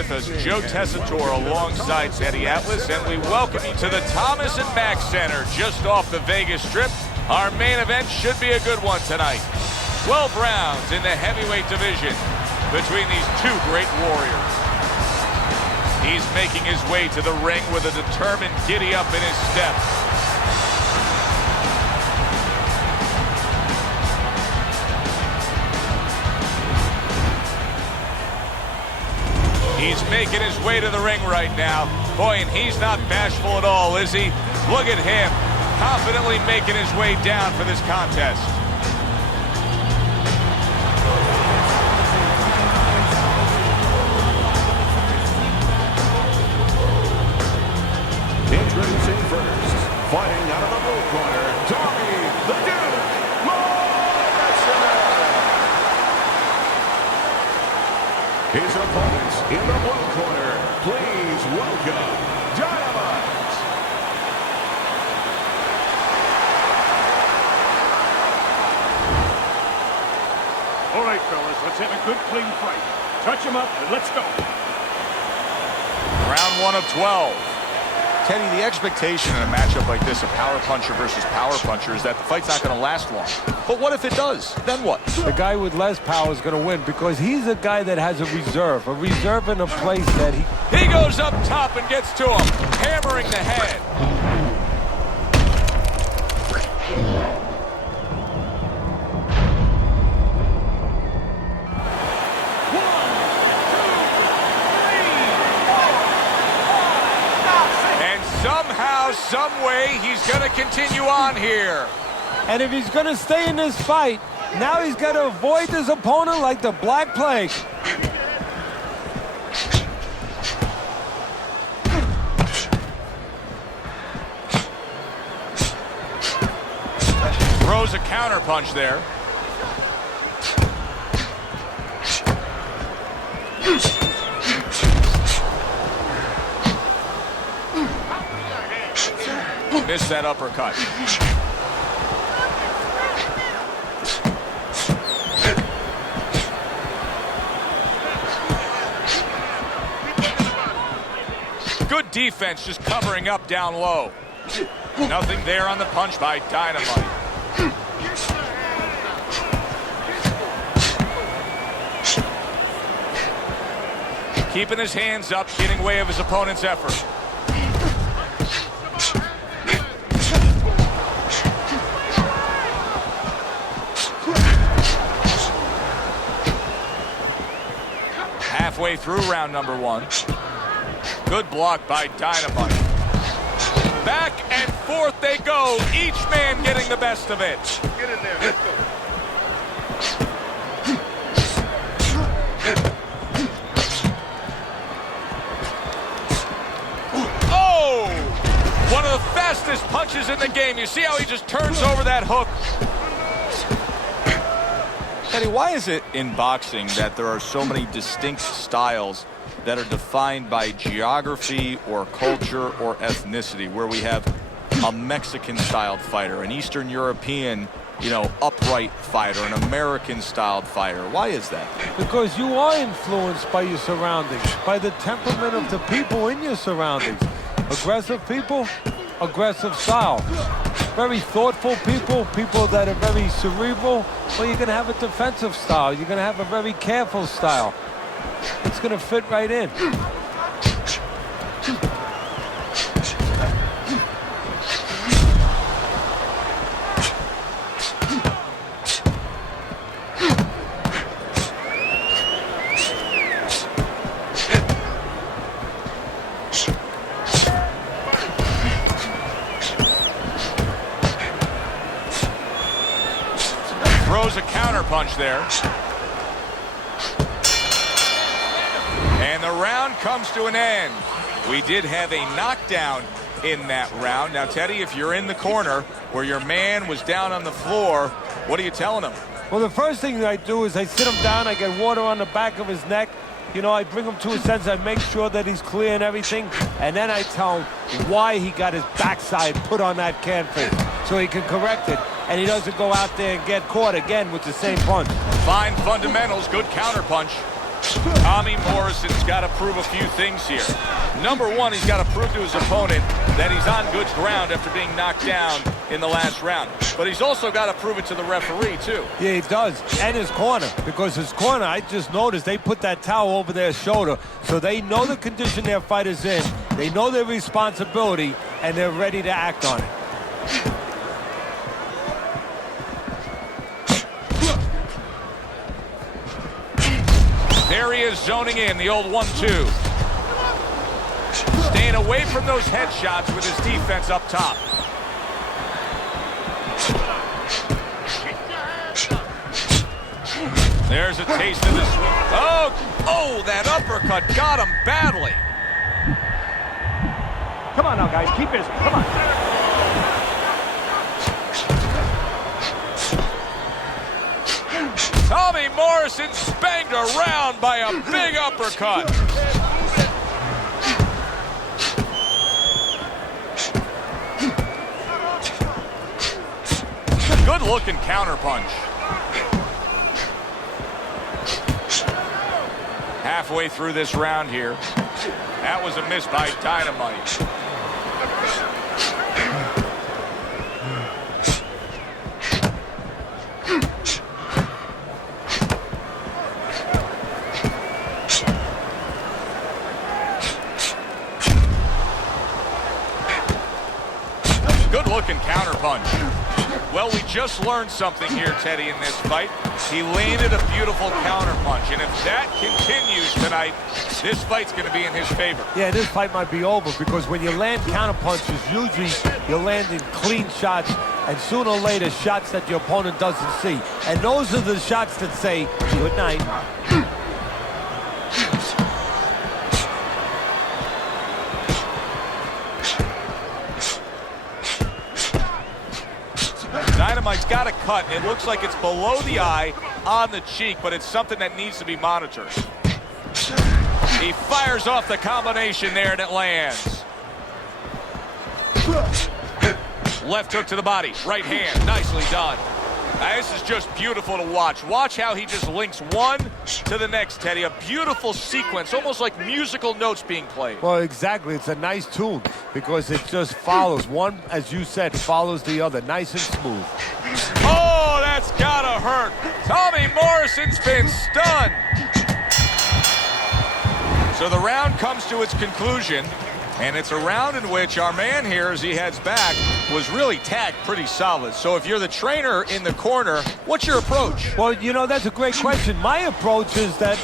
with us, Joe Tessitore alongside Teddy Atlas, and we welcome you to the Thomas and Mack Center just off the Vegas Strip. Our main event should be a good one tonight. 12 rounds in the heavyweight division between these two great warriors. He's making his way to the ring with a determined giddy up in his step. He's making his way to the ring right now. Boy, and he's not bashful at all, is he? Look at him, confidently making his way down for this contest. Introducing first, fighting out of the blue corner, Tomi, the Duke, Morison. His opponents in the blue corner, please welcome Jamil's. All right, fellas, let's have a good, clean fight. Touch him up and let's go. Round 1 of 12. Teddy, the expectation in a matchup like this, a power puncher versus power puncher, is that the fight's not going to last long. But what if it does? Then what? The guy with less power is going to win because he's a guy that has a reserve in a place that He goes up top and gets to him, hammering the head. Somehow, some way, he's going to continue on here. And if he's going to stay in this fight, now he's got to avoid his opponent like the Black Plague. Throws a counter punch there. Missed that uppercut. Good defense, just covering up down low. Nothing there on the punch by Dynamite. Keeping his hands up, getting way of his opponent's effort. Halfway through round number 1. Good block by Dynamite. Back and forth they go, each man getting the best of it. Get in there, let's go. Oh! One of the fastest punches in the game. You see how he just turns over that hook? Teddy, why is it in boxing that there are so many distinct styles that are defined by geography or culture or ethnicity, where we have a Mexican-styled fighter, an Eastern European, upright fighter, an American-styled fighter? Why is that? Because you are influenced by your surroundings, by the temperament of the people in your surroundings. Aggressive people, aggressive style. Very thoughtful people, people that are very cerebral, well, you're going to have a defensive style. You're going to have a very careful style. It's going to fit right in. Throws a counter punch there. And the round comes to an end. We did have a knockdown in that round. Now, Teddy, if you're in the corner where your man was down on the floor, what are you telling him? Well, the first thing that I do is I sit him down, I get water on the back of his neck. I bring him to a sense, I make sure that he's clear and everything, and then I tell him why he got his backside put on that canvas so he can correct it, and he doesn't go out there and get caught again with the same punch. Fine fundamentals, good counter punch. Tommy Morison's got to prove a few things here. Number one, he's got to prove to his opponent that he's on good ground after being knocked down in the last round. But he's also got to prove it to the referee, too. Yeah, he does. And his corner. Because his corner, I just noticed, they put that towel over their shoulder. So they know the condition their fighter's in. They know their responsibility, and they're ready to act on it. There he is zoning in, the old 1-2. Staying away from those headshots with his defense up top. There's a taste of the swing. Oh, that uppercut got him badly. Come on now, guys. Keep busy. Come on. Tommy Morrison banged around by a big uppercut. Good looking counterpunch. Halfway through this round here. That was a miss by Dynamite. Good-looking counterpunch. Well, we just learned something here, Teddy, in this fight. He landed a beautiful counterpunch, and if that continues tonight, this fight's going to be in his favor. Yeah, this fight might be over because when you land counterpunches, usually you're landing clean shots, and sooner or later, shots that your opponent doesn't see. And those are the shots that say, good night. Dynamite's got a cut. It looks like it's below the eye on the cheek, but it's something that needs to be monitored. He fires off the combination there, and it lands. Left hook to the body, right hand, nicely done. Now, this is just beautiful to watch. Watch how he just links one to the next, Teddy. A beautiful sequence, almost like musical notes being played. Well, exactly. It's a nice tune because it just follows. One, as you said, follows the other. Nice and smooth. Oh, that's gotta hurt. Tommy Morrison's been stunned. So the round comes to its conclusion, and it's a round in which our man here, as he heads back, was really tagged pretty solid. So if you're the trainer in the corner, what's your approach? Well, you know, that's a great question. My approach is that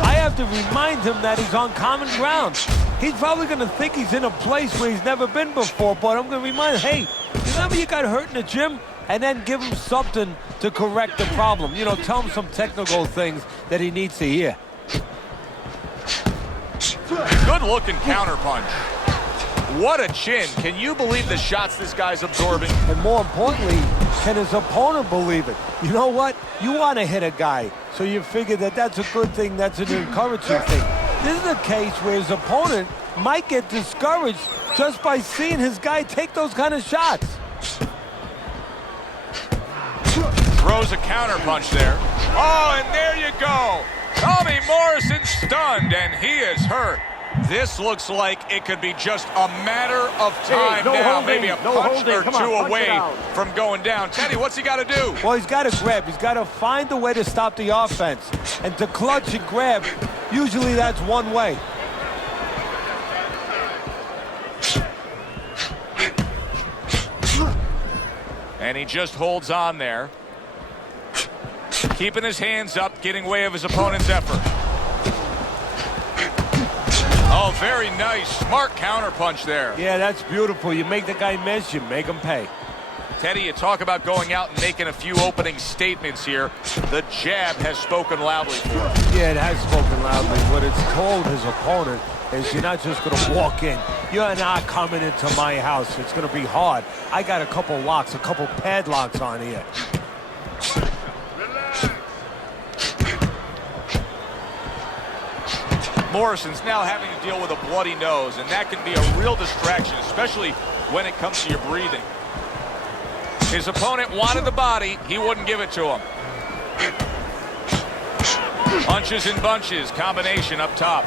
I have to remind him that he's on common ground. He's probably going to think he's in a place where he's never been before, but I'm going to remind him, hey, remember you got hurt in the gym? And then give him something to correct the problem. You know, tell him some technical things that he needs to hear. Good-looking counterpunch. What a chin. Can you believe the shots this guy's absorbing? And more importantly, can his opponent believe it? You know what? You want to hit a guy, so you figure that that's a good thing, that's an encouraging thing. This is a case where his opponent might get discouraged just by seeing his guy take those kind of shots. Throws a counterpunch there. Oh, and there you go. Tommy Morrison stunned, and he is hurt. This looks like it could be just a matter of time now. Holding, maybe a punch or Come on, two punch away from going down. Teddy, what's he got to do? Well, he's got to grab. He's got to find a way to stop the offense. And to clutch and grab, usually that's one way. And he just holds on there. Keeping his hands up, getting way of his opponent's effort. Oh, very nice. Smart counterpunch there. Yeah, that's beautiful. You make the guy miss, you make him pay. Teddy, you talk about going out and making a few opening statements here. The jab has spoken loudly for him. Yeah, it has spoken loudly. What it's told his opponent is you're not just going to walk in. You're not coming into my house. It's going to be hard. I got a couple locks, a couple padlocks on here. Morrison's now having to deal with a bloody nose, and that can be a real distraction, especially when it comes to your breathing. His opponent wanted the body. He wouldn't give it to him. Punches and bunches, combination up top.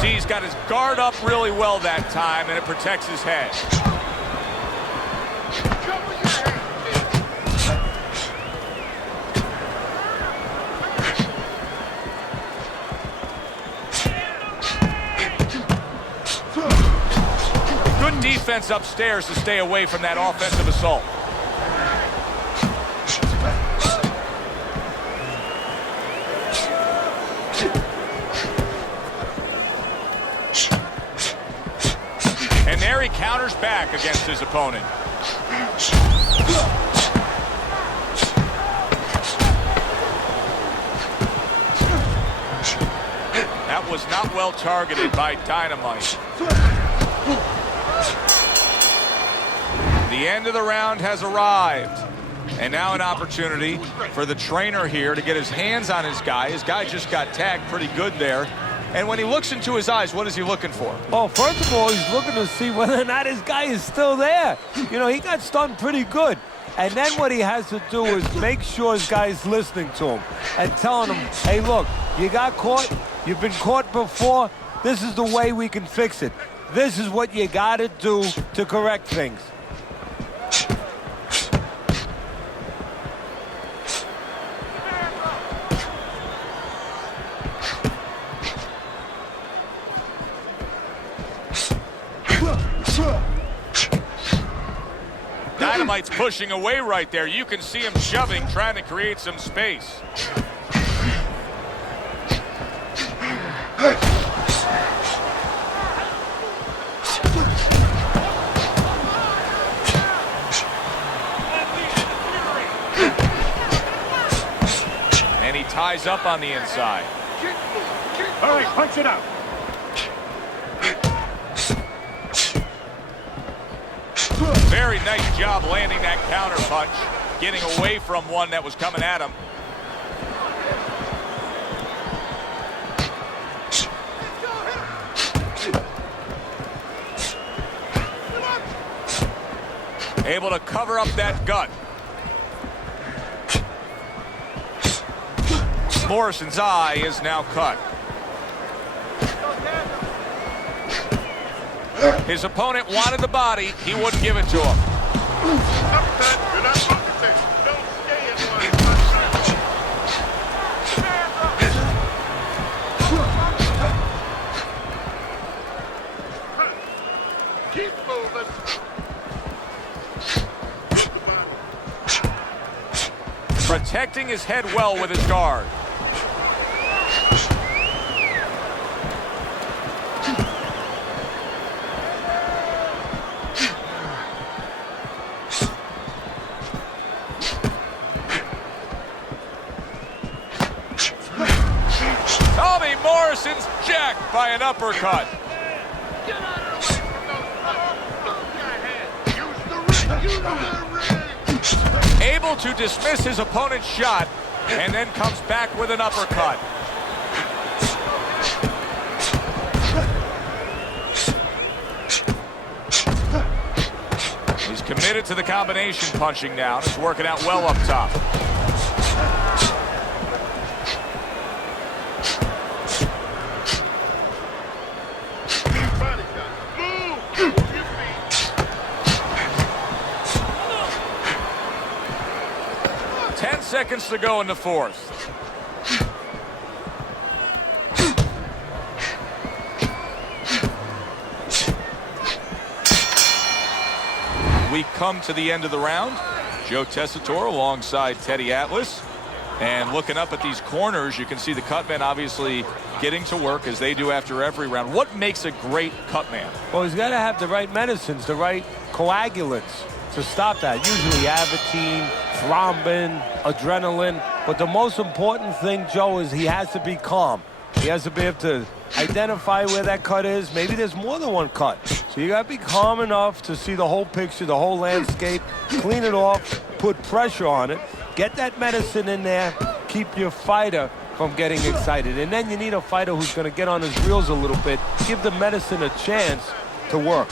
See, he's got his guard up really well that time, and it protects his head. Good defense upstairs to stay away from that offensive assault. And there he counters back against his opponent. That was not well targeted by Dynamite. The end of the round has arrived. And now an opportunity for the trainer here to get his hands on his guy. His guy just got tagged pretty good there. And when he looks into his eyes, what is he looking for? Oh, first of all, he's looking to see whether or not his guy is still there. You know, he got stunned pretty good. And then what he has to do is make sure his guy is listening to him and telling him, hey, look, you got caught. You've been caught before. This is the way we can fix it. This is what you got to do to correct things. Dynamite's pushing away right there. You can see him shoving, trying to create some space. And he ties up on the inside. All right, punch it out. Very nice job landing that counter punch, getting away from one that was coming at him. Able to cover up that gut. Morison's eye is now cut. His opponent wanted the body. He wouldn't give it to him. Keep moving. Protecting his head well with his guard. Morison's jacked by an uppercut. Able to dismiss his opponent's shot and then comes back with an uppercut. He's committed to the combination punching now. It's working out well up top. Seconds to go in the fourth. We come to the end of the round. Joe Tessitore alongside Teddy Atlas. And looking up at these corners, you can see the cut man obviously getting to work as they do after every round. What makes a great cut man? Well, he's got to have the right medicines, the right coagulants to stop that. Usually Avitine, thrombin, adrenaline. But the most important thing, Joe, is he has to be calm. He has to be able to identify where that cut is. Maybe there's more than one cut. So you got to be calm enough to see the whole picture, the whole landscape, clean it off, put pressure on it, get that medicine in there, keep your fighter from getting excited. And then you need a fighter who's going to get on his reels a little bit, give the medicine a chance to work.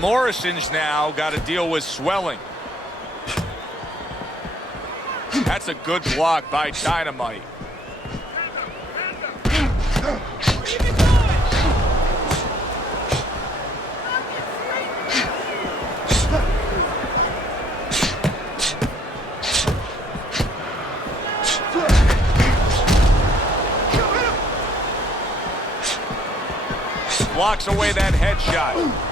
Morison's now got to deal with swelling. Has That's a good block by Dynamite. Blocks away that headshot.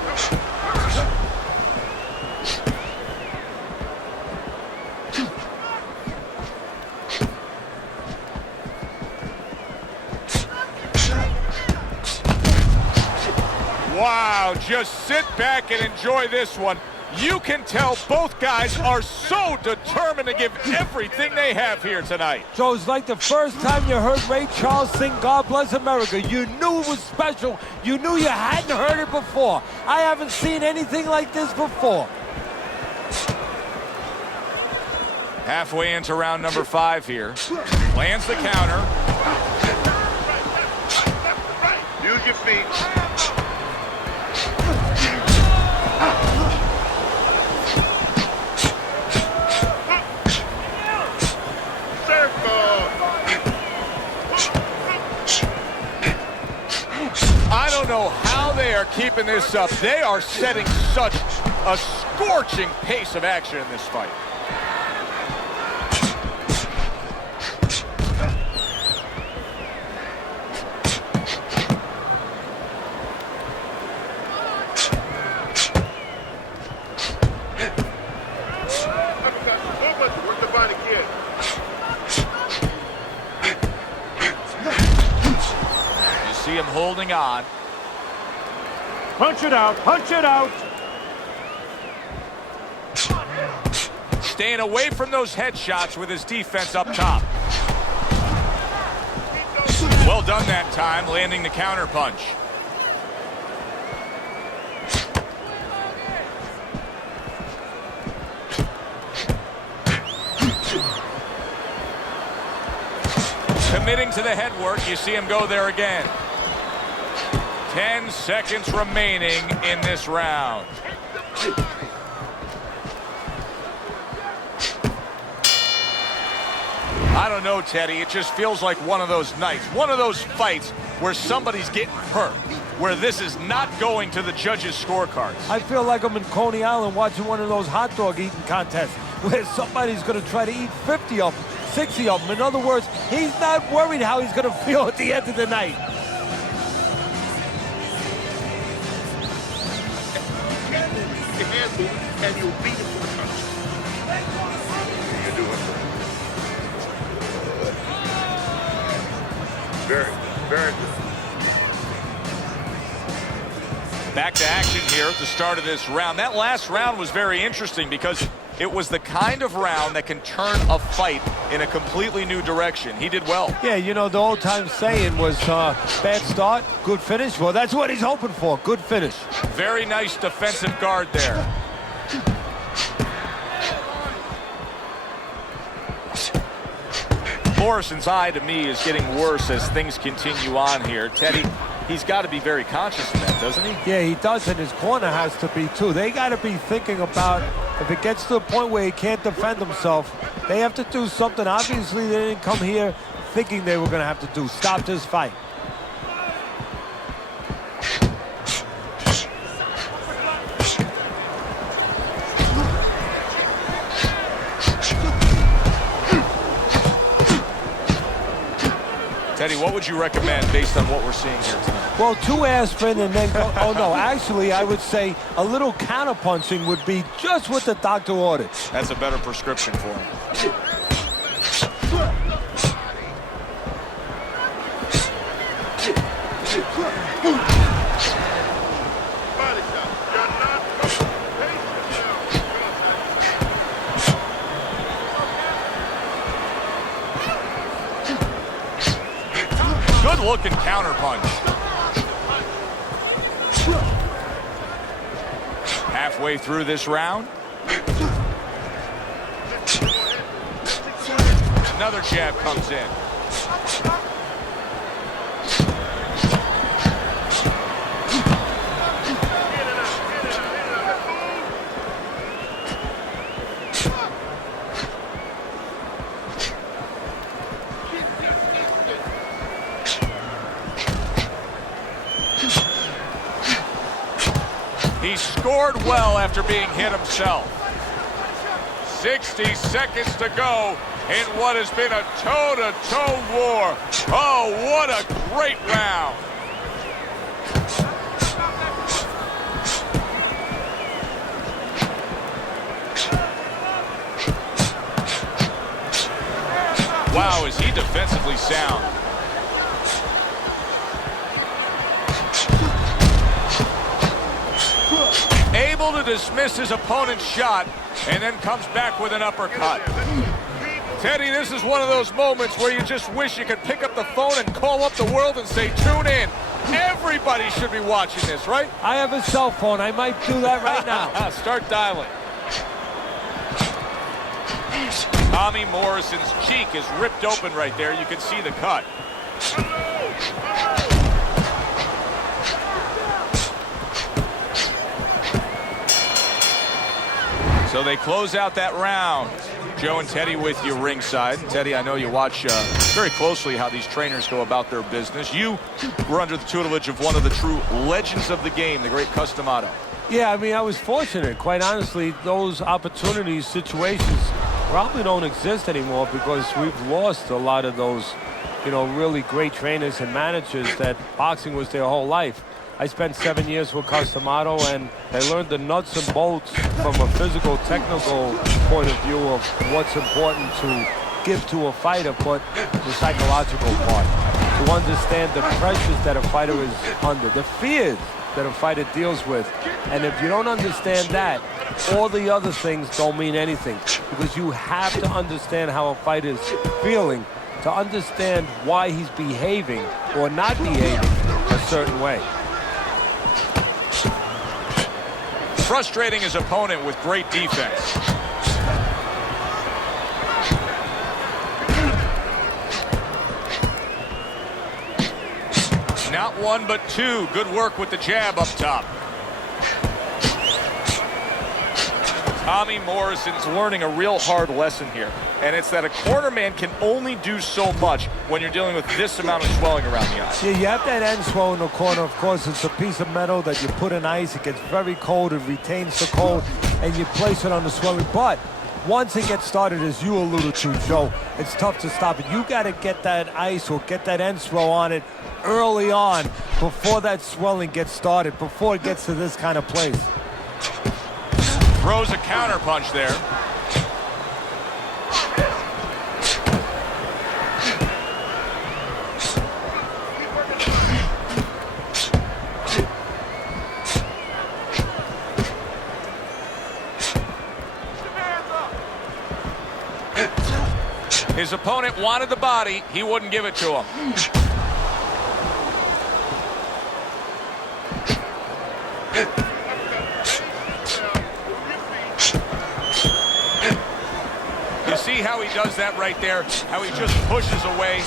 Wow, just sit back and enjoy this one. You can tell both guys are so determined to give everything they have here tonight. So it's like the first time you heard Ray Charles sing God Bless America. You knew it was special. You knew you hadn't heard it before. I haven't seen anything like this before. Halfway into round number 5 here. Lands the counter. Use your feet. I don't know how they are keeping this up. They are setting such a scorching pace of action in this fight. See him holding on. Punch it out, punch it out. Staying away from those headshots with his defense up top. Well done that time, landing the counter punch. Committing to the head work, you see him go there again. 10 seconds remaining in this round. I don't know, Teddy. It just feels like one of those nights, one of those fights where somebody's getting hurt, where this is not going to the judges' scorecards. I feel like I'm in Coney Island watching one of those hot dog eating contests where somebody's going to try to eat 50 of them, 60 of them. In other words, he's not worried how he's going to feel at the end of the night. And you'll beat him for the punch. You're doing very good. Very good. Back to action here at the start of this round. That last round was very interesting because it was the kind of round that can turn a fight in a completely new direction. He did well. Yeah, you know, the old-time saying was bad start, good finish. Well, that's what he's hoping for, good finish. Very nice defensive guard there. Morison's eye, to me, is getting worse as things continue on here. Teddy, he's got to be very conscious of that, doesn't he? Yeah, he does, and his corner has to be, too. They got to be thinking about, if it gets to the point where he can't defend himself, they have to do something. Obviously, they didn't come here thinking they were going to have to do. Stop this fight. Teddy, what would you recommend based on what we're seeing here tonight? Well, 2 aspirin and then go, oh no, actually I would say a little counterpunching would be just what the doctor ordered. That's a better prescription for him. Good looking counter punch. Halfway through this round. Another jab comes in. He scored well after being hit himself. 60 seconds to go in what has been a toe-to-toe war. Oh, what a great round. Wow, is he defensively sound. Able to dismiss his opponent's shot and then comes back with an uppercut. Teddy, this is one of those moments where you just wish you could pick up the phone and call up the world and say, tune in. Everybody should be watching this, right? I have a cell phone. I might do that right now. Start dialing. Tommy Morison's cheek is ripped open right there. You can see the cut. So they close out that round. Joe and Teddy with you ringside. And Teddy, I know you watch very closely how these trainers go about their business. You were under the tutelage of one of the true legends of the game, the great Cus D'Amato. Yeah, I mean, I was fortunate. Quite honestly, those opportunities, situations probably don't exist anymore because we've lost a lot of those, you know, really great trainers and managers that boxing was their whole life. I spent 7 years with Cus D'Amato, and I learned the nuts and bolts from a physical, technical point of view of what's important to give to a fighter, but the psychological part, to understand the pressures that a fighter is under, the fears that a fighter deals with. And if you don't understand that, all the other things don't mean anything, because you have to understand how a fighter is feeling to understand why he's behaving or not behaving a certain way. Frustrating his opponent with great defense. Not one, but two. Good work with the jab up top. Tommy Morison's learning a real hard lesson here, and it's that a corner man can only do so much when you're dealing with this amount of swelling around the eye. Yeah, you have that end swell in the corner. Of course, it's a piece of metal that you put in ice. It gets very cold. It retains the cold, and you place it on the swelling. But once it gets started, as you alluded to, Joe, it's tough to stop it. You got to get that ice or get that end swell on it early on before that swelling gets started, before it gets to this kind of place. Throws a counter punch there. His opponent wanted the body. He wouldn't give it to him. You see how he does that right there? How he just pushes away.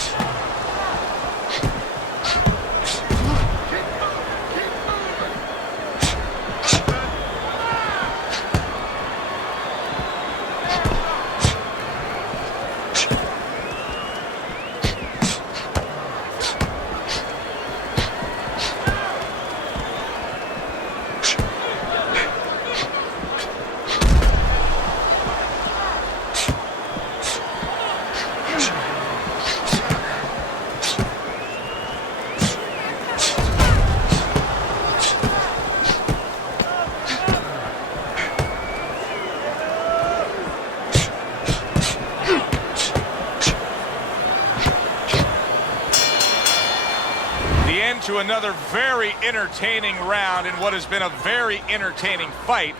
To another very entertaining round in what has been a very entertaining fight.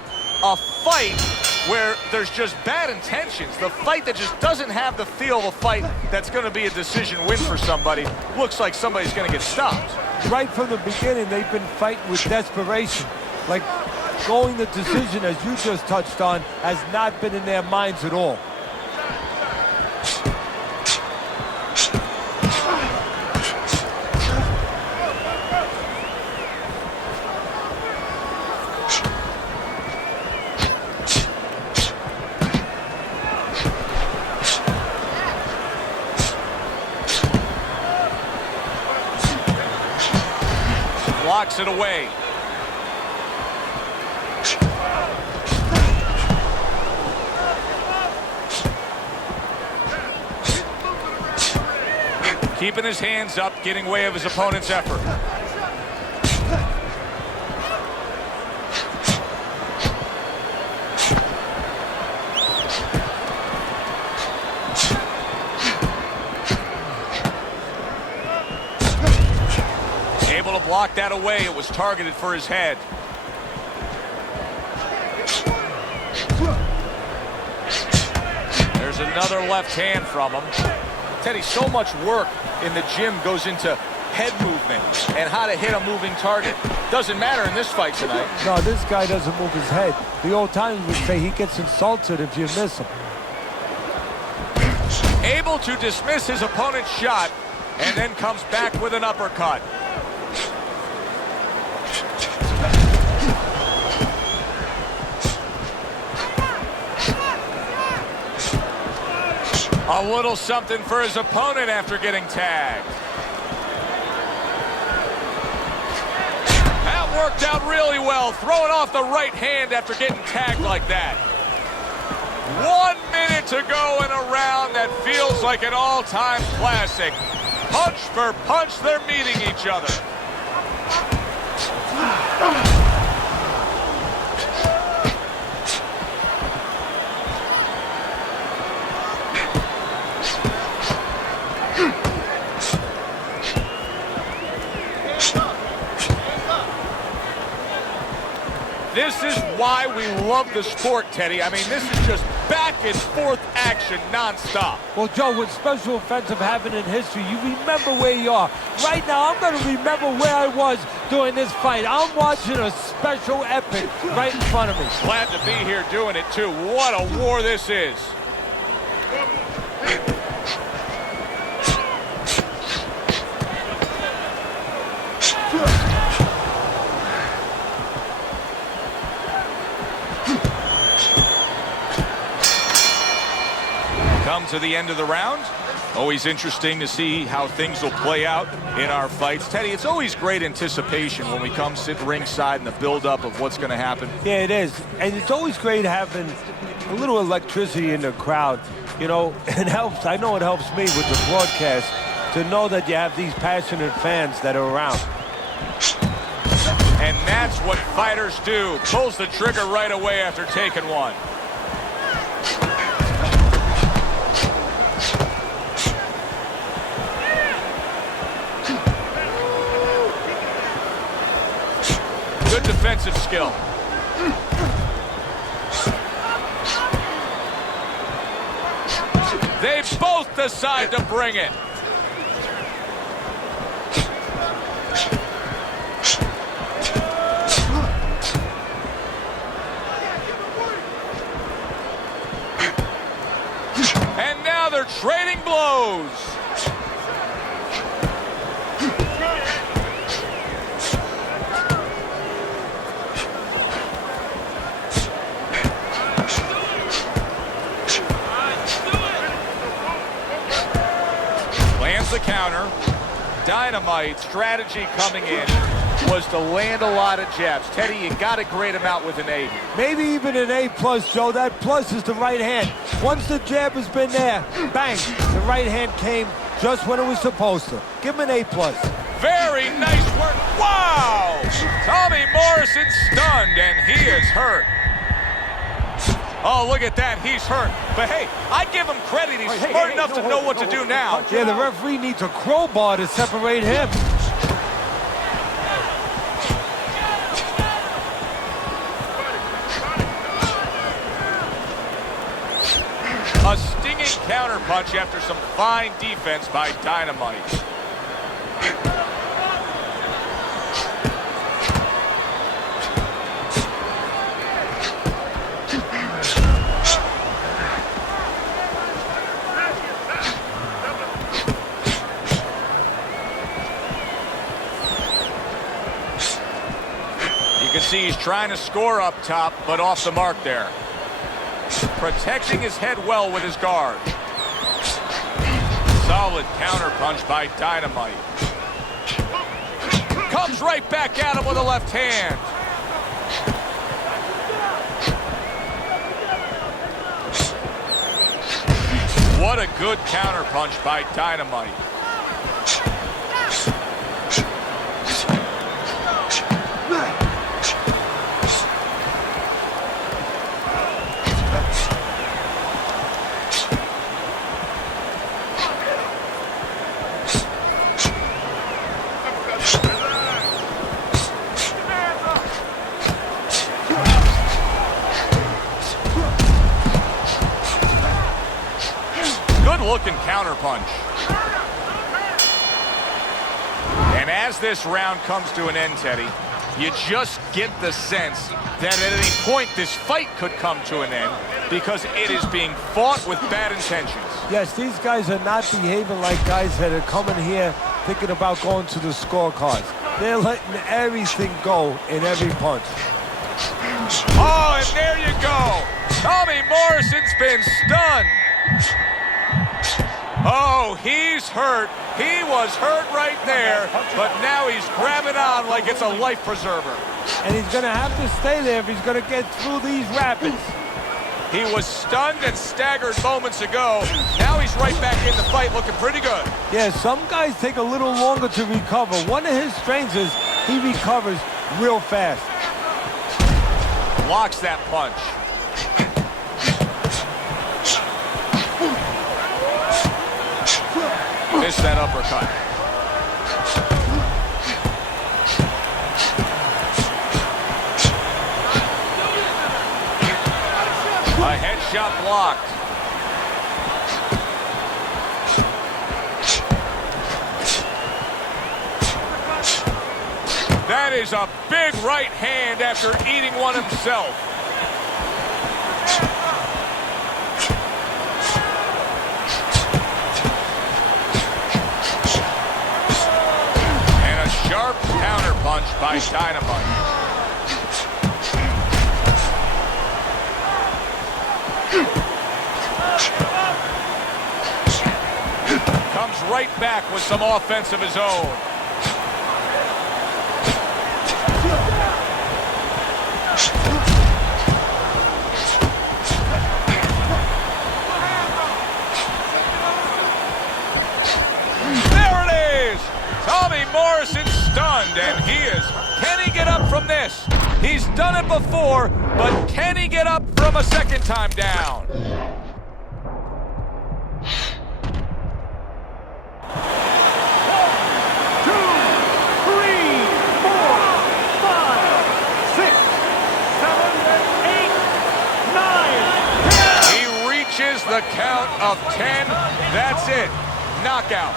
A fight where there's just bad intentions. The fight that just doesn't have the feel of a fight that's going to be a decision win for somebody. Looks like somebody's going to get stopped. Right from the beginning, they've been fighting with desperation. Like going the decision, as you just touched on, has not been in their minds at all. Blocks it away. Keeping his hands up, getting way of his opponent's effort. Able to block that away. It was targeted for his head. There's another left hand from him. Teddy, so much work in the gym goes into head movement and how to hit a moving target. Doesn't matter in this fight tonight. No, this guy doesn't move his head. The old timers would say he gets insulted if you miss him. Able to dismiss his opponent's shot and then comes back with an uppercut. A little something for his opponent after getting tagged. That worked out really well, throwing off the right hand after getting tagged like that. 1 minute to go in a round that feels like an all-time classic. Punch for punch, they're meeting each other. This is why we love the sport, Teddy. I mean, this is just back and forth action nonstop. Well, Joe, with special offensive happened in history, you remember where you are. Right now, I'm going to remember where I was during this fight. I'm watching a special epic right in front of me. Glad to be here doing it, too. What a war this is. Come to the end of the round. Always interesting to see how things will play out in our fights. Teddy, it's always great anticipation when we come sit ringside and the build-up of what's going to happen. Yeah, it is. And it's always great having a little electricity in the crowd. You know, it helps. I know it helps me with the broadcast to know that you have these passionate fans that are around. And that's what fighters do. Pulls the trigger right away after taking one. Good defensive skill. They both decide to bring it. And now they're trading blows. The counter. Dynamite strategy coming in was to land a lot of jabs. Teddy, you got to grade him out with an A. Maybe even an A+, Joe. That plus is the right hand. Once the jab has been there, bang, the right hand came just when it was supposed to. Give him an A+. Very nice work. Wow! Tommy Morrison stunned, and he is hurt. Oh, look at that. He's hurt. But, hey, I give him credit. He's smart enough to know what to do now. Yeah, the referee needs a crowbar to separate him. A stinging counterpunch after some fine defense by Dynamite. You can see he's trying to score up top, but off the mark there. Protecting his head well with his guard. Solid counterpunch by Dynamite. Comes right back at him with a left hand. What a good counterpunch by Dynamite. counterpunch. And as this round comes to an end, Teddy, you just get the sense that at any point this fight could come to an end because it is being fought with bad intentions. Yes, these guys are not behaving like guys that are coming here thinking about going to the scorecards. They're letting everything go in every punch. Oh, and there you go. Tommy Morrison's been stunned. Oh, he's hurt. He was hurt right there, but now he's grabbing on like it's a life preserver. And he's going to have to stay there if he's going to get through these rapids. He was stunned and staggered moments ago. Now he's right back in the fight looking pretty good. Yeah, some guys take a little longer to recover. One of his strengths is he recovers real fast. Blocks that punch. Missed that uppercut. A headshot blocked. That is a big right hand after eating one himself. And a sharp counterpunch by Dynamite. Comes right back with some offense of his own. There it is! Tommy Morrison stunned, and he is. Can he get up from this? He's done it before, but can he get up from a second time down? The count of 10. That's it. Knockout.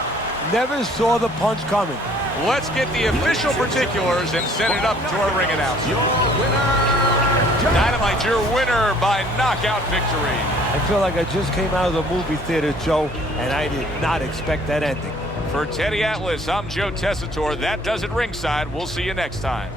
Never saw the punch coming. Let's get the official particulars and send it up to our ring announcer. Your winner, Dynamite, your winner by knockout victory. I feel like I just came out of the movie theater, Joe, and I did not expect that ending. For Teddy Atlas, I'm Joe Tessitore. That does it ringside. We'll see you next time.